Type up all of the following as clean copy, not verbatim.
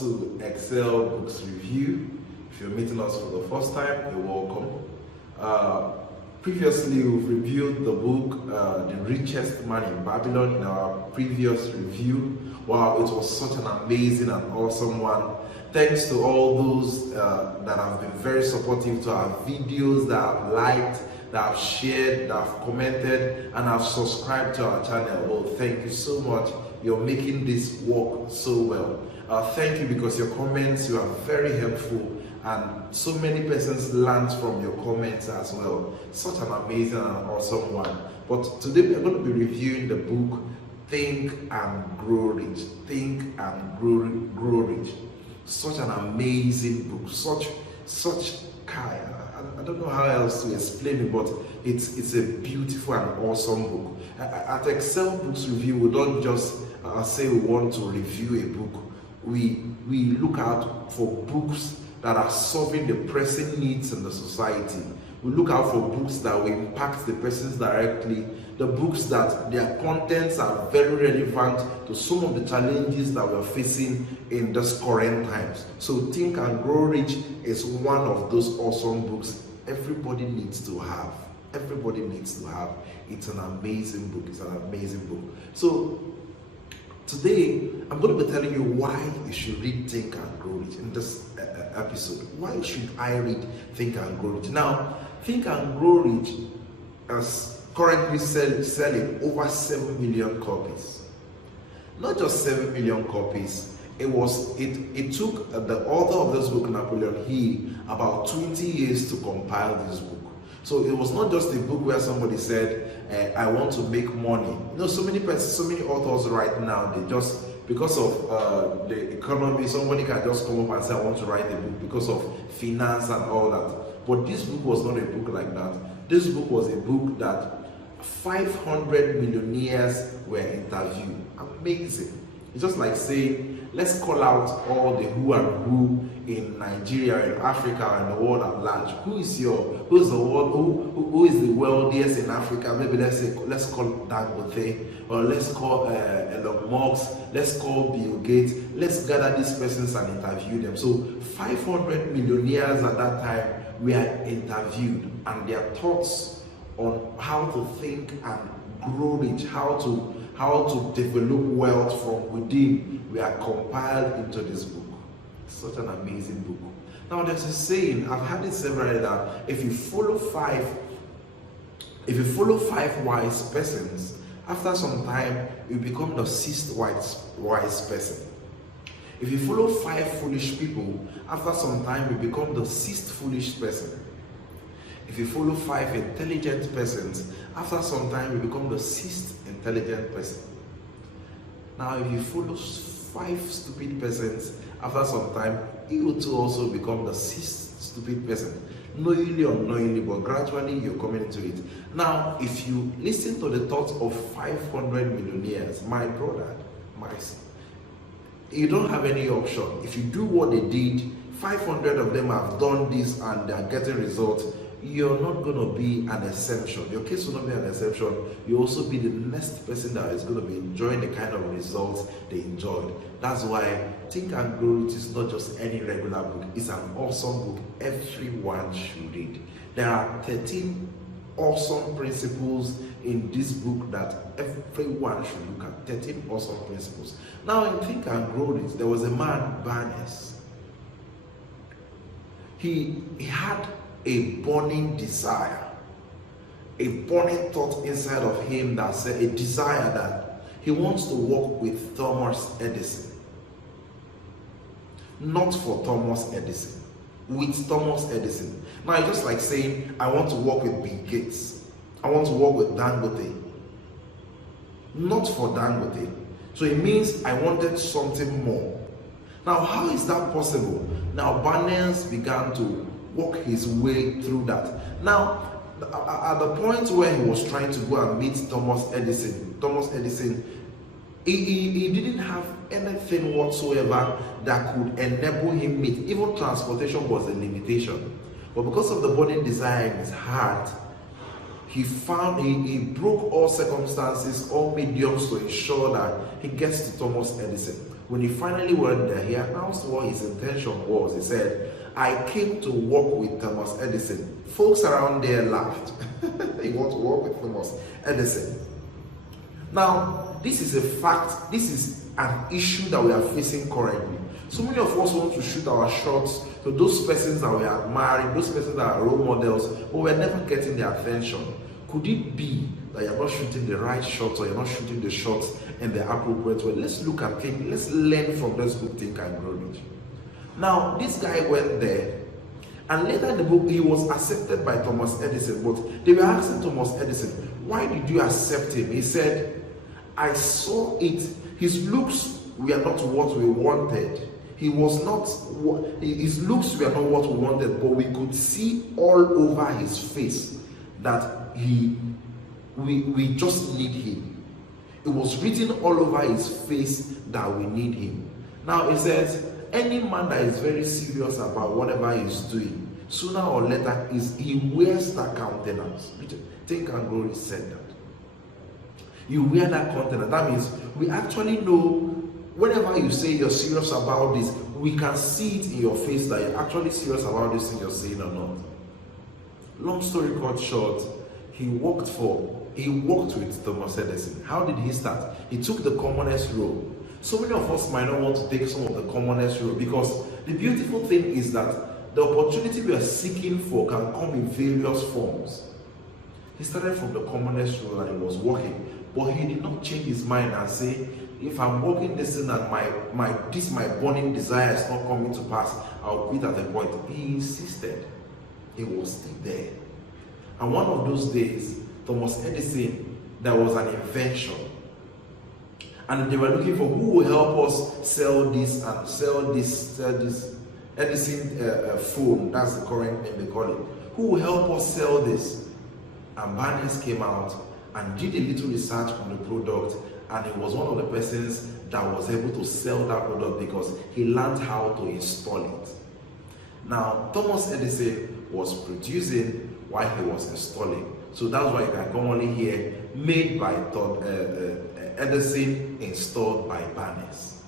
to Excel Books Review. If you're meeting us for the first time, you're welcome. Previously, we've reviewed the book, The Richest Man in Babylon, in our previous review. Wow, it was such an amazing and awesome one. Thanks to all those that have been very supportive to our videos, that have liked, that have shared, that have commented, and have subscribed to our channel. Oh, thank you so much. You're making this work so well. Thank you, because your comments, you are very helpful, and so many persons learned from your comments as well. Such an amazing and awesome one. But today we are going to be reviewing the book Think and Grow Rich. Think and Grow Rich. Such an amazing book. Such kind. I don't know how else to explain it, but it's a beautiful and awesome book. At Excel Books Review, we don't just say we want to review a book. We look out for books that are solving the pressing needs in the society. We look out for books that will impact the persons directly, the books that their contents are very relevant to some of the challenges that we're facing in this current times. So Think and Grow Rich is one of those awesome books everybody needs to have. Everybody needs to have. It's an amazing book. It's an amazing book. So today, I'm going to be telling you why you should read Think and Grow Rich in this episode. Why should I read Think and Grow Rich? Now, Think and Grow Rich is currently selling over 7 million copies. Not just 7 million copies. It took the author of this book, Napiliion, about 20 years to compile this book. So it was not just a book where somebody said, I want to make money. You know, so many authors right now, they just, because of the economy, somebody can just come up and say, I want to write a book because of finance and all that. But this book was not a book like that. This book was a book that 500 millionaires were interviewed. Amazing. It's just like saying, let's call out all the who and who in Nigeria, in Africa, and the world at large. Who is the wealthiest in Africa? Maybe let's call Dangote, or let's call Elon Musk, let's call Bill Gates. Let's gather these persons and interview them. So 500 millionaires at that time were interviewed, and their thoughts on how to think and grow rich, how to develop wealth from within were compiled into this book. Such an amazing book. Now there's a saying, I've had it several, that if you follow five wise persons, after some time you become the sixth wise person. If you follow 5 foolish people, after some time you become the 6th foolish person. If you follow 5 intelligent persons, after some time you become the 6th intelligent person. Now if you follow 5 stupid persons, after some time you too also become the 6th stupid person. Knowingly or unknowingly, but gradually you're coming into it. Now if you listen to the thoughts of 500 millionaires, my brother, you don't have any option. If you do what they did, 500 of them have done this and they are getting results. You're not going to be an exception. Your case will not be an exception. You'll also be the next person that is going to be enjoying the kind of results they enjoyed. That's why Think and Grow Rich is not just any regular book. It's an awesome book everyone should read. There are 13 awesome principles in this book that everyone should look at. 13 awesome principles. Now in Think and Grow Rich, there was a man, Barnes. He had a burning desire, a burning thought inside of him that said, a desire that he wants to work with Thomas Edison. Not for Thomas Edison, with Thomas Edison. Now it's just like saying, I want to work with Bill Gates. I want to work with Dangote. Not for Dangote. So it means I wanted something more. Now how is that possible? Now Barnes began to work his way through that. Now, at the point where he was trying to go and meet Thomas Edison, he didn't have anything whatsoever that could enable him meet. Even transportation was a limitation. But because of the burning desire in his heart, he broke all circumstances, all mediums to ensure that he gets to Thomas Edison. When he finally went there, he announced what his intention was. He said, I came to work with Thomas Edison. Folks around there laughed. He wants to work with Thomas Edison. Now, this is a fact. This is an issue that we are facing currently. So many of us want to shoot our shots to those persons that we are admiring, those persons that are role models, but we're never getting their attention. Could it be that you're not shooting the right shots, or you're not shooting the shots in the appropriate way? Let's look at things. Let's learn from this book, Think and Grow Rich. Now, this guy went there, and later in the book, he was accepted by Thomas Edison, but they were asking Thomas Edison, why did you accept him? He said, I saw it. His looks were not what we wanted. He was not, his looks were not what we wanted, but we could see all over his face that we just need him. It was written all over his face that we need him. Now it says, any man that is very serious about whatever he's doing, sooner or later he wears that countenance. Think and Grow Rich said that. You wear that countenance. That means we actually know whenever you say you're serious about this, we can see it in your face that you're actually serious about this thing you're saying or not. Long story cut short, he worked with Thomas Edison. How did he start? He took the commonest road. So many of us might not want to take some of the commonest road, because the beautiful thing is that the opportunity we are seeking for can come in various forms. He started from the commonest road and he was walking, but he did not change his mind and say, if I'm walking this thing and my burning desire is not coming to pass, I'll quit at the point. He insisted. He was still there. And one of those days, Thomas Edison, there was an invention. And they were looking for who will help us sell this Edison phone. That's the current name they call it. Who will help us sell this? And Barnes came out and did a little research on the product, and he was one of the persons that was able to sell that product because he learned how to install it. Now, Thomas Edison was producing while he was installing. So that's why you can commonly hear made by Edison, installed by Barnes.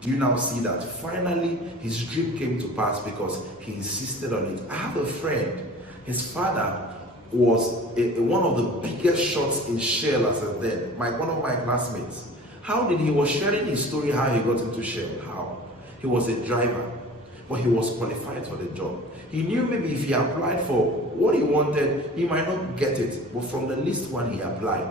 Do you now see that finally his dream came to pass because he insisted on it? I have a friend, his father was one of the biggest shots in Shell as a then, one of my classmates. How did he was sharing his story how he got into Shell? How? He was a driver, but he was qualified for the job. He knew maybe if he applied for what he wanted, he might not get it, but from the least one he applied.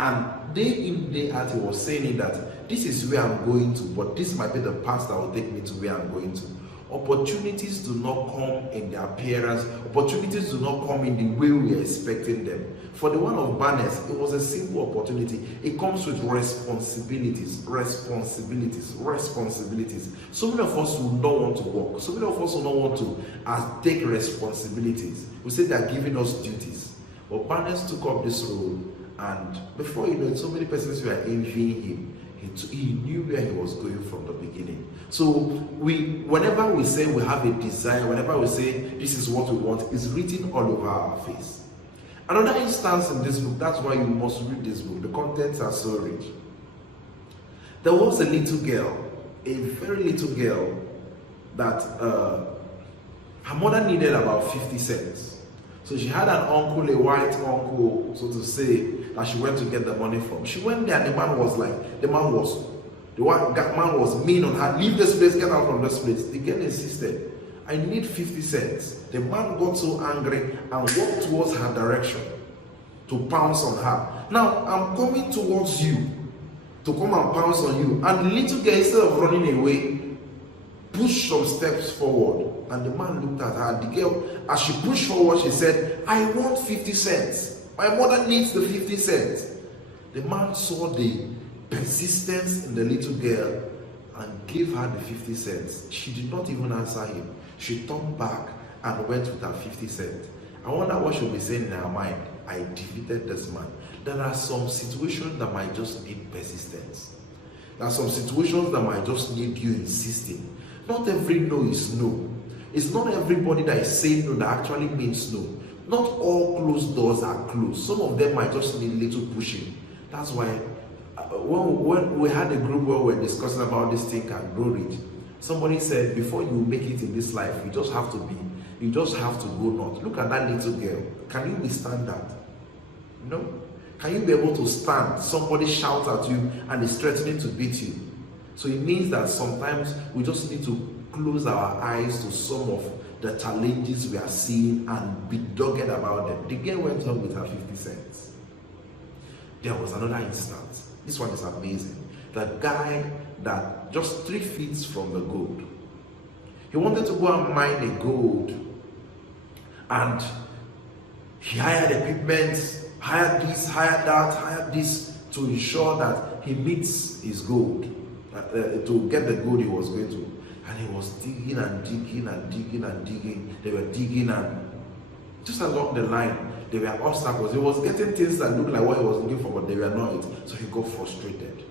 And day in, day out, he was saying that this is where I'm going to, but this might be the path that will take me to where I'm going to. Opportunities do not come in their appearance. Opportunities do not come in the way we are expecting them. For the one of Barnes, it was a simple opportunity. It comes with responsibilities. So many of us will not want to work. So many of us will not want to take responsibilities. We say they are giving us duties. But Barnes took up this role, and before you know it, so many persons were envying him. He knew where he was going from the beginning. So whenever we say we have a desire, whenever we say this is what we want, it's written all over our face. Another instance in this book, that's why you must read this book. The contents are so rich. There was a little girl, a very little girl, that her mother needed about 50 cents. So she had an uncle, a white uncle, so to say, that she went to get the money from. She went there and the man was mean on her. Leave this place, get out from this place. The girl insisted, I need 50 cents. The man got so angry and walked towards her direction to pounce on her. Now, I'm coming towards you to come and pounce on you. And the little girl, instead of running away, pushed some steps forward. And the man looked at her. The girl, as she pushed forward, she said, I want 50 cents. My mother needs the 50 cents. The man saw the persistence in the little girl and gave her the 50 cents. She did not even answer him. She turned back and went with her 50 cents. I wonder what she'll be saying in her mind. I defeated this man. There are some situations that might just need persistence. There are some situations that might just need you insisting. Not every no is no. It's not everybody that is saying no that actually means no. Not all closed doors are closed. Some of them might just need little pushing. That's why when we had a group where we were discussing about this thing and grow rich, somebody said, before you make it in this life, you just have to go north. Look at that little girl. Can you withstand that? No. Can you be able to stand? Somebody shouts at you and is threatening to beat you. So it means that sometimes we just need to close our eyes to some of the challenges we are seeing and be dogged about them. The girl went home with her 50 cents. There was another instance. This one is amazing. The guy that just 3 feet from the gold, he wanted to go and mine the gold, and he hired equipment, hired this, hired this to ensure that he meets his gold, to get the gold he was going to. And he was digging and digging and digging and digging. They were digging, and just along the line, there were obstacles. He was getting things that looked like what he was looking for, but they were not it. So he got frustrated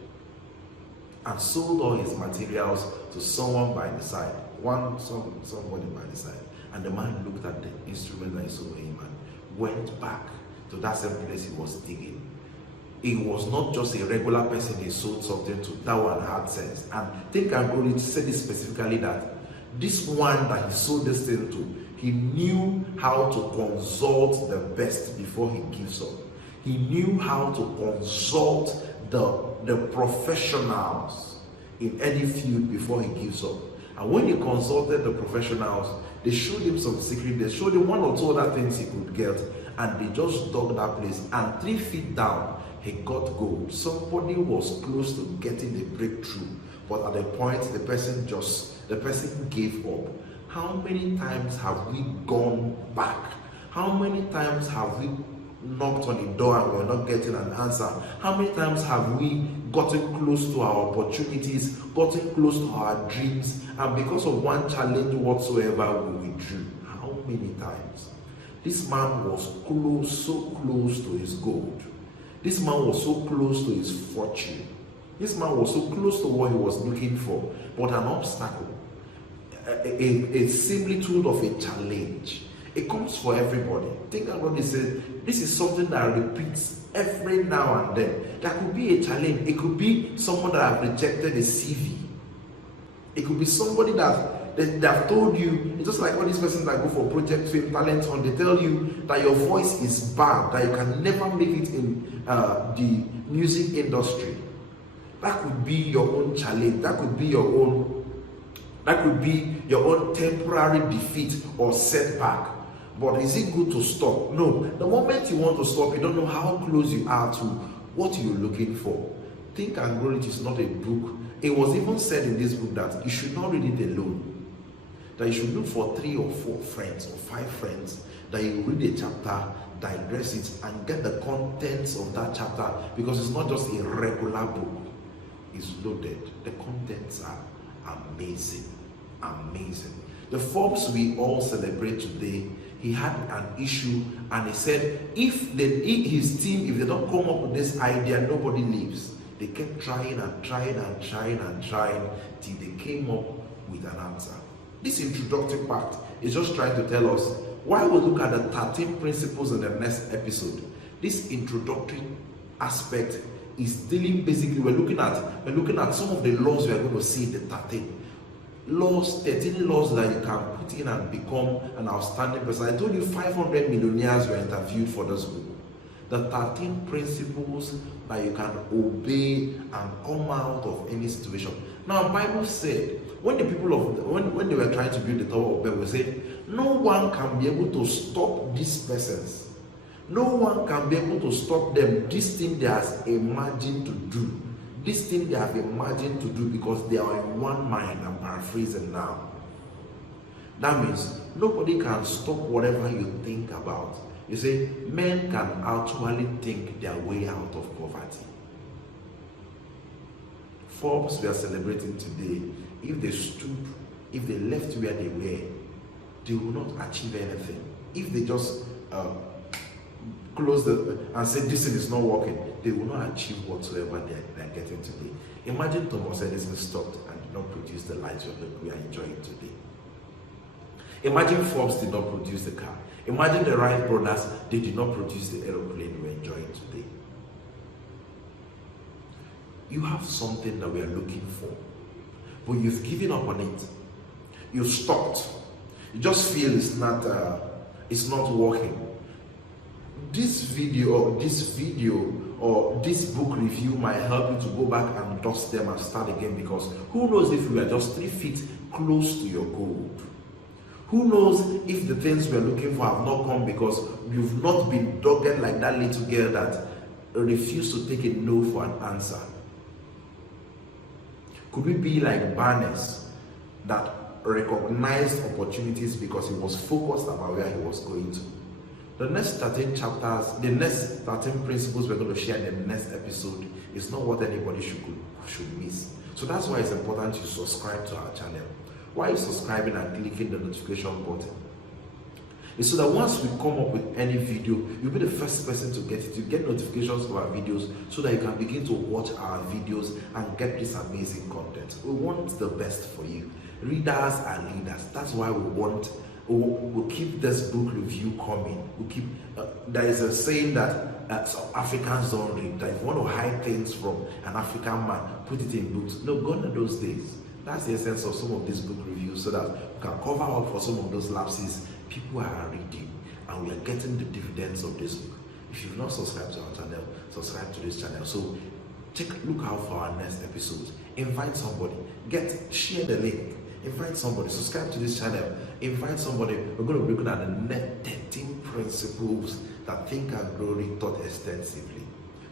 and sold all his materials to someone by the side. Somebody by the side. And the man looked at the instrument that he sold him and went back to that same place he was digging. It was not just a regular person he sold something to. That one had sense. And Think and Grow Rich said this specifically, that this one that he sold this thing to, he knew how to consult the best before he gives up. He knew how to consult the professionals in any field before he gives up. And when he consulted the professionals, they showed him some secret. They showed him 1 or 2 other things he could get, and they just dug that place. And 3 feet down, he got gold. Somebody was close to getting a breakthrough, but at the point the person gave up. How many times have we gone back? How many times have we knocked on the door and we're not getting an answer? How many times have we gotten close to our opportunities, gotten close to our dreams, and because of one challenge whatsoever, we withdrew? How many times? This man was close, so close to his gold. This man was so close to his fortune. This man was so close to what he was looking for, but an obstacle, a similitude of a challenge. It comes for everybody. Think about this. This is something that repeats every now and then. That could be a challenge. It could be someone that have rejected a CV. It could be somebody that they have told you. It's just like all these persons that go for Project Fame, Talent Hunt. They tell you that your voice is bad, that you can never make it in the music industry. That could be your own challenge. That could be your own temporary defeat or setback. But is it good to stop? No. The moment you want to stop, you don't know how close you are to what you're looking for. Think and Grow Rich is not a book. It was even said in this book that you should not read it alone. That you should look for 3 or 4 friends or 5 friends, that you read a chapter, digress it, and get the contents of that chapter, because it's not just a regular book. It's loaded. The contents are amazing. Amazing. The Forbes we all celebrate today, he had an issue, and he said if his team, if they don't come up with this idea, nobody leaves. They kept trying and trying and trying and trying till they came up with an answer. This introductory part is just trying to tell us why we look at the 13 principles in the next episode. This introductory aspect is dealing basically, we're looking at some of the laws we are going to see in the 13 laws that you can put in and become an outstanding person. I told you 500 millionaires were interviewed for this book. The 13 principles that you can obey and come out of any situation. Now, the Bible said when when they were trying to build the Tower of Babel, said no one can be able to stop these persons. No one can be able to stop them. This thing they have imagined to do. This thing they have imagined to do, because they are in one mind. I'm paraphrasing now. That means nobody can stop whatever you think about. You see, men can actually think their way out of poverty. Forbes we are celebrating today, if they left where they were, they will not achieve anything. If they just close and say this thing is not working, they will not achieve whatsoever they're getting today. Imagine Thomas Edison stopped and did not produce the lights we are enjoying today. Imagine Forbes did not produce the car. Imagine the Wright brothers, they did not produce the aeroplane we're enjoying today. you have something that we are looking for, but you've given up on it. You've stopped. You just feel it's not working. This video or this book review might help you to go back and dust them and start again, because who knows if you are just 3 feet close to your goal? Who knows if the things we are looking for have not come because you've not been dogged like that little girl that refused to take a no for an answer? Could we be like Barnes that recognized opportunities because he was focused about where he was going to? The next 13 chapters, the next 13 principles we're going to share in the next episode is not what anybody should miss. So that's why it's important you subscribe to our channel. Why are you subscribing and clicking the notification button? It's so that once we come up with any video, you'll be the first person to get it. You get notifications of our videos so that you can begin to watch our videos and get this amazing content. We want the best for you. Readers and leaders. That's why we'll keep this book review coming. We'll keep. There is a saying that some Africans don't read. That if you want to hide things from an African man, put it in books. No, gone are those days. That's the essence of some of these book reviews, so that we can cover up for some of those lapses. People are reading, and we are getting the dividends of this book. If you've not subscribed to our channel, subscribe to this channel. So look out for our next episodes. Invite somebody. Share the link. Invite somebody. Subscribe to this channel. Invite somebody. We're going to be looking at the next 13 principles that Think and Grow taught extensively.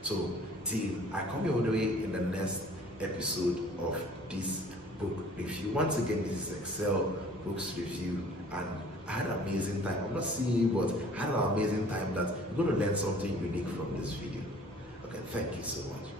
So till I come your way in the next episode of this book review. Once again, this is Excel Books Review, and I had an amazing time. I'm not seeing you, but I had an amazing time that you're going to learn something unique from this video. Okay, thank you so much.